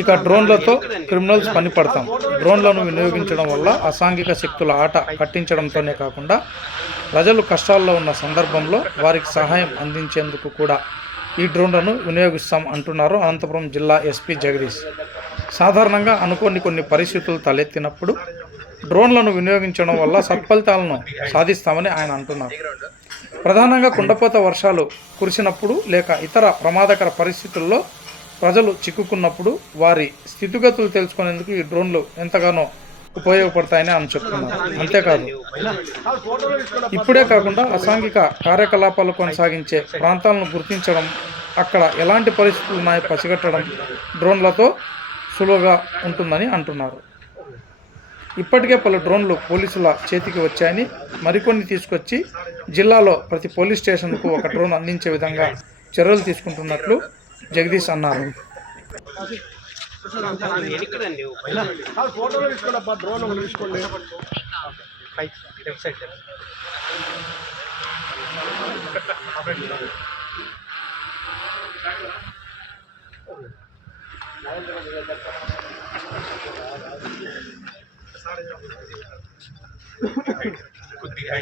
ఇక డ్రోన్లతో క్రిమినల్స్ పని పడతాం. డ్రోన్లను వినియోగించడం వల్ల అసాంఘిక శక్తుల ఆట కట్టించడంతోనే కాకుండా ప్రజలు కష్టాల్లో ఉన్న సందర్భంలో వారికి సహాయం అందించేందుకు కూడా ఈ డ్రోన్లను వినియోగిస్తాం అంటున్నారు అనంతపురం జిల్లా ఎస్పీ జగదీష్. సాధారణంగా అనుకోని కొన్ని పరిస్థితులు తలెత్తినప్పుడు డ్రోన్లను వినియోగించడం వల్ల సత్ఫలితాలను సాధిస్తామని ఆయన అంటున్నారు. ప్రధానంగా కుండపోత వర్షాలు కురిసినప్పుడు లేక ఇతర ప్రమాదకర పరిస్థితుల్లో ప్రజలు చిక్కుకున్నప్పుడు వారి స్థితిగతులు తెలుసుకునేందుకు ఈ డ్రోన్లు ఎంతగానో ఉపయోగపడతాయని ఆయన చెప్తున్నారు. అంతేకాదు ఇప్పుడే కాకుండా అసాంఘిక కార్యకలాపాలు కొనసాగించే ప్రాంతాలను గుర్తించడం, అక్కడ ఎలాంటి పరిస్థితులు ఉన్నాయో పసిగట్టడం డ్రోన్లతో సులువుగా ఉంటుందని అంటున్నారు. ఇప్పటికే పలు డ్రోన్లు పోలీసుల చేతికి వచ్చాయని, మరికొన్ని తీసుకొచ్చి జిల్లాలో ప్రతి పోలీస్ స్టేషన్కు ఒక డ్రోన్ అందించే విధంగా చర్యలు తీసుకుంటున్నట్లు జగదీష్ అన్నారు. కొద్దిగా